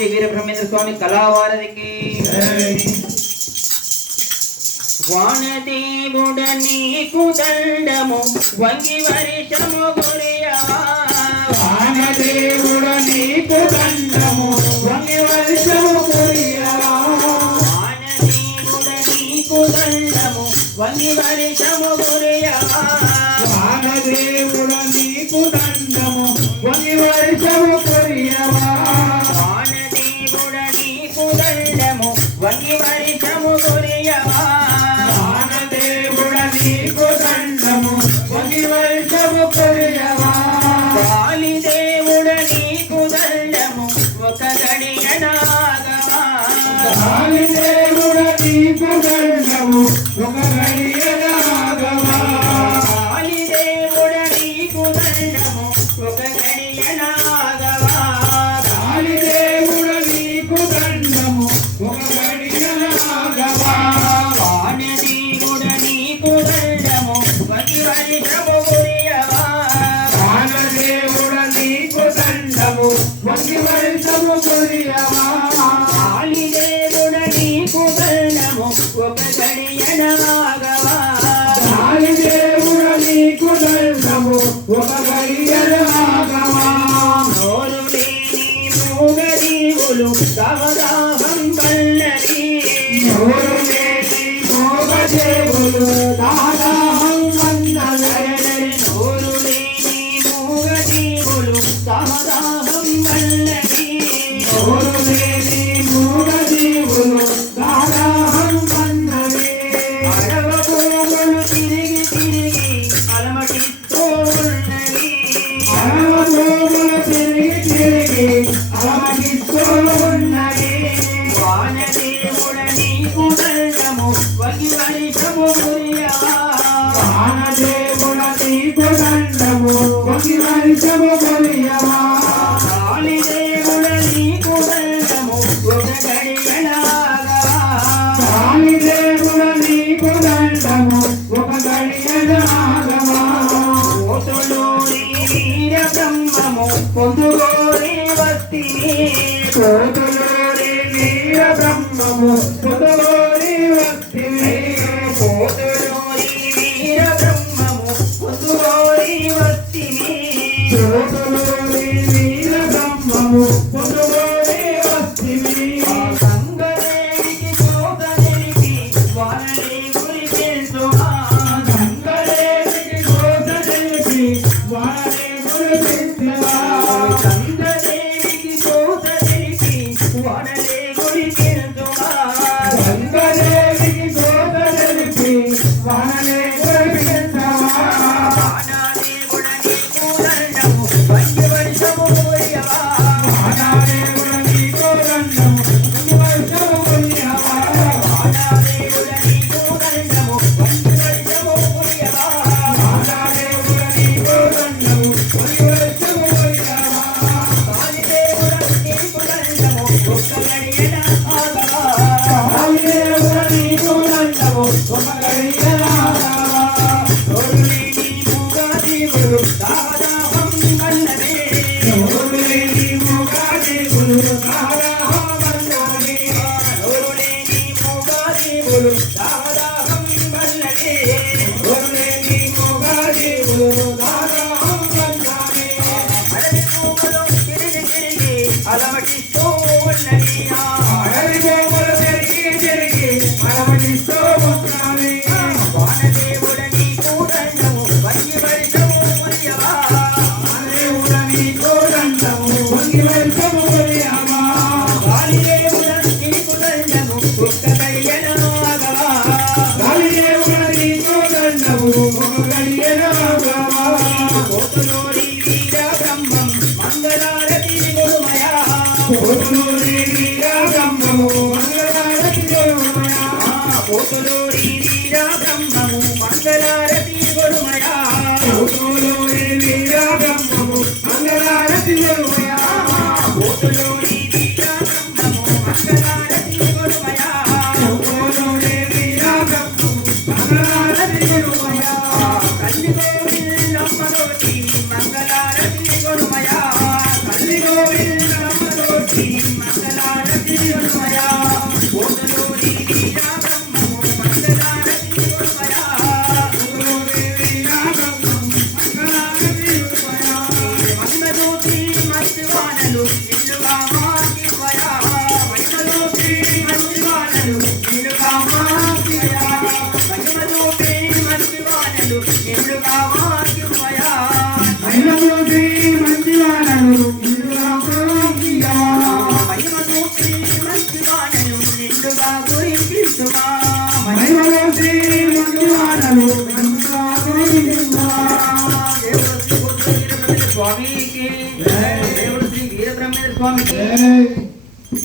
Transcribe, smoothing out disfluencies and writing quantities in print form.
శ్రీ వీరబ్రహ్మేంద్ర స్వామి కళావారధికి వానదేవుడ నీకు దండము వంగి వర్షము కురియవా వానదేవుడ నీకు దండము వంగి వర్షము కురియవా వానదేవుడ నీకు దండము వంగి వర్షము కురియవా వానదేవుడ నీకు దండము వంగి వర్షము కురియవా వానదేవుడ నీకు దండము వంగి వర్షము కురియవా నీకు దండము వంగి వర్షము కురియవా గాలిదేవుడ నీకు దండము ఒక గడియనాగవా గాలిదేవుడ నీకు దండము ఒక గడియనాగవా గాలిదేవుడ నీకు దండము ఒక గడియనాగవా గాలిదేవుడ నీకు దండము ఒక గడియనాగవా వానదేవుడ నీకు దండము వంగి వర్షము కురియవా వానదేవుడ నీకు దండము వంగి వర్షము కురియవా గాలిదేవుడ నీకు దండము ఒక గడియనాగవా గాలిదేవుడ నీకు దండము ఒక గడియనాగవా నోరు లేని మూగజీవులు దాహం వల్లది నోరు లేని మూగజీవులు దాహం వల్లది నోరు లేని మూగజీవులు దాహం వల్లది నోరు లేని మూగజీవులు దాహం వల్లది అడవ పురుగులు తిరిగి తిరిగి అలమటిస్తూ ఉన్నది అడవులు తిరిగి తిరిగి అలమటిస్తూ ఉన్నది వానదేవుడ నీకు దండము వంగి వర్షము కురియవా వానదేవుడ నీకు దండము వంగి వర్షము కురియవా గాలిదేవుడ నీకు దండము ఒక గడియలాగవా గాలిదేవుడ నీకు దండము ఒక గడియనాగవా కోతులూరి వీర బ్రహ్మము పొందుగోరి వస్తిని కోతులూరి వీర బ్రహ్మము పొదలోని వస్తిని కోతులూరి వీర బ్రహ్మము పొందుగోరి వస్తిని కోతులూరి వీర బ్రహ్మము పొదలోని వస్తిని గంగదేవికి శోక తెలిపి వానలే కురిపించుమా గంగదేవికి కోత తెలిపి వారే గురిపించవా గంగదేవికి శోక తెలిపి వానలే కురిపించుమా గంగదేవికి కోత తెలిపి వారే గురిపించవా వానదేవుడ నీకు దండము వంగి వర్షము కురియవా వానదేవుడ నీకు దండము వంగి వర్షము కురియవా వానదేవుడ నీకు దండము వంగి వర్షము కురియవా వానదేవుడ నీకు దండము వంగి వర్షము కురియవా గాలిదేవుడ నీకు దండము ఒక్క గడియన ఆగవా గాలిదేవుడ నీకు దండము ఒక గడియనాగవా తోడులేని మూగజీవులు దాహం వల్లదే నోరులేని మూగజీవులు దాహం వల్లది తోడులేని మూగజీవులు దాహం వల్లదే నోరులేని మూగజీవులు దాహం వల్లది అడవి భూములు తిరిగి తిరిగి అలమటిస్తూ ఉన్నది అడవి భూములు తిరిగి తిరిగి అలమటిస్తూ ఉన్నది వానదేవుడ నీకు దండము వంగి వర్షము కురియవా వానదేవుడ నీకు దండము వంగి వర్షము కురియవా గాలిదేవుడ నీకు దండము ఒక్క గడియనాగవా గాలిదేవుడ నీకు దండము ఒక గడియనాగవా కోతులూరి వీర బ్రహ్మం మంగళారతి గురుమయా కోతులూరి వీర బ్రహ్మము మంగళారతి గురుమయా కోతులూరి వీర బ్రహ్మము మంగళారతి గురుమయా కోతులూరి వీర బ్రహ్మము మంగళారతి గురుమయా కోతులూరి వీర బ్రహ్మము మంగళారతి గురుమయా కోతులూరి వీర బ్రహ్మము మంగళారతి గురుమయా కల్లి గోవిందమ్మలోటి మంగళారతి గురుమయా తల్లి గోవిందమ్మ మంగళ వానలు నిన్నుగా మాకివ్వయా మహిమలోపే మంచి వానలు నిన్నుగా మాకివ్వయా మహిమలోపే మంచి వానలు నిన్నుగా మాకివ్వయా మహిమలోపే మంచి వానలు నిన్నుగా మాకివ్వయా మహిమలోపే మంచి వానలు నిన్నుగా కురిపించుమా మహిమలోపే మంచి వానలు నిన్నుగా కురిపించుమా దేవుడు శ్రీ వీరబ్రహ్మేంద్ర స్వామికి దేవుడు శ్రీ వీరబ్రహ్మేంద్ర స్వామికి జై